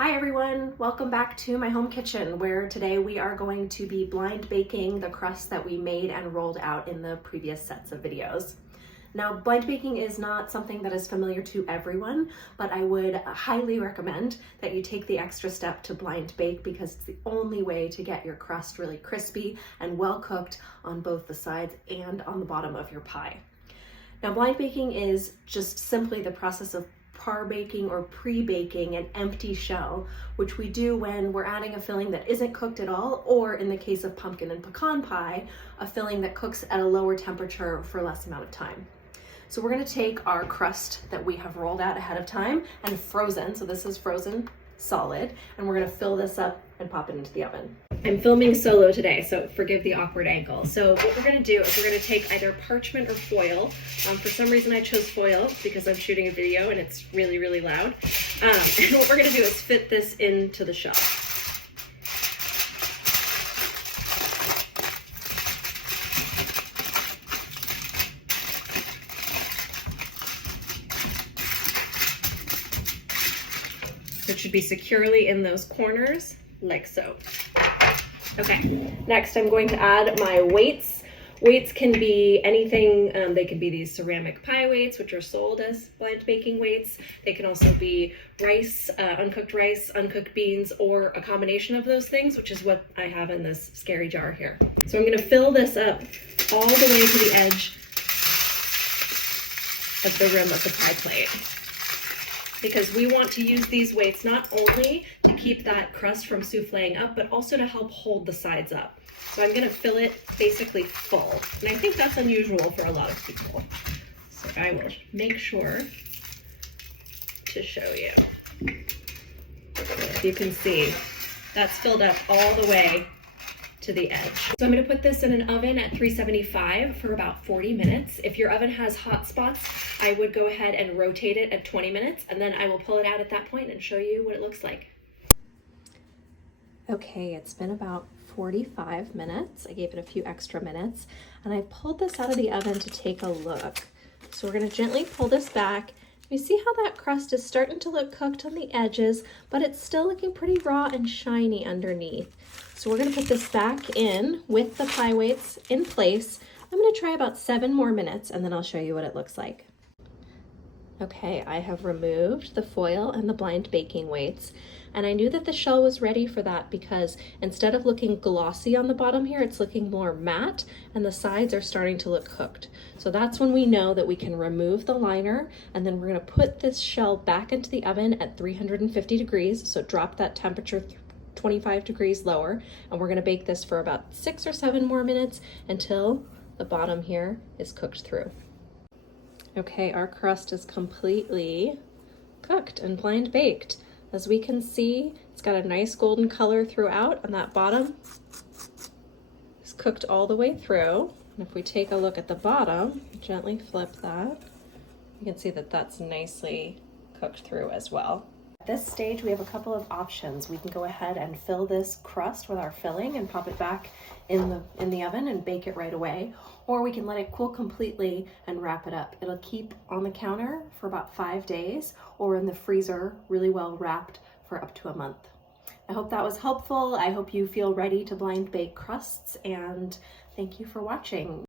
Hi everyone, welcome back to my home kitchen where today we are going to be blind baking the crust that we made and rolled out in the previous sets of videos. Now, blind baking is not something that is familiar to everyone, but I would highly recommend that you take the extra step to blind bake because it's the only way to get your crust really crispy and well cooked on both the sides and on the bottom of your pie. Now, blind baking is just simply the process of par baking or pre-baking an empty shell, which we do when we're adding a filling that isn't cooked at all, or in the case of pumpkin and pecan pie, a filling that cooks at a lower temperature for less amount of time. So we're going to take our crust that we have rolled out ahead of time and frozen, so this is frozen solid, and we're going to fill this up and pop it into the oven. I'm filming solo today, so forgive the awkward angle. So what we're going to do is we're going to take either parchment or foil. For some reason I chose foil because I'm shooting a video and it's really, really loud. And what we're going to do is fit this into the shell. So it should be securely in those corners, like so. Okay, next I'm going to add my weights. Weights can be anything. They can be these ceramic pie weights, which are sold as blind baking weights. They can also be rice, uncooked beans, or a combination of those things, which is what I have in this scary jar here. So I'm going to fill this up all the way to the edge of the rim of the pie plate, because we want to use these weights not only to keep that crust from souffleing up, but also to help hold the sides up. So I'm gonna fill it basically full. And I think that's unusual for a lot of people. So I will make sure to show you. If you can see, that's filled up all the way to the edge. So I'm going to put this in an oven at 375 for about 40 minutes. If your oven has hot spots, I would go ahead and rotate it at 20 minutes, and then I will pull it out at that point and show you what it looks like. Okay, it's been about 45 minutes. I gave it a few extra minutes, and I pulled this out of the oven to take a look. So we're going to gently pull this back. You see how that crust is starting to look cooked on the edges, but it's still looking pretty raw and shiny underneath. So we're going to put this back in with the pie weights in place. I'm going to try about 7 more minutes and then I'll show you what it looks like. Okay, I have removed the foil and the blind baking weights, and I knew that the shell was ready for that because instead of looking glossy on the bottom here, it's looking more matte and the sides are starting to look cooked. So that's when we know that we can remove the liner, and then we're going to put this shell back into the oven at 350 degrees, so drop that temperature 25 degrees lower, and we're going to bake this for about 6 or 7 more minutes until the bottom here is cooked through. Okay, our crust is completely cooked and blind baked. As we can see, it's got a nice golden color throughout, and that bottom is cooked all the way through. And if we take a look at the bottom, gently flip that, you can see that that's nicely cooked through as well. At this stage, we have a couple of options. We can go ahead and fill this crust with our filling and pop it back in the oven and bake it right away, or we can let it cool completely and wrap it up. It'll keep on the counter for about 5 days, or in the freezer really well wrapped for up to a month. I hope that was helpful. I hope you feel ready to blind bake crusts, and thank you for watching.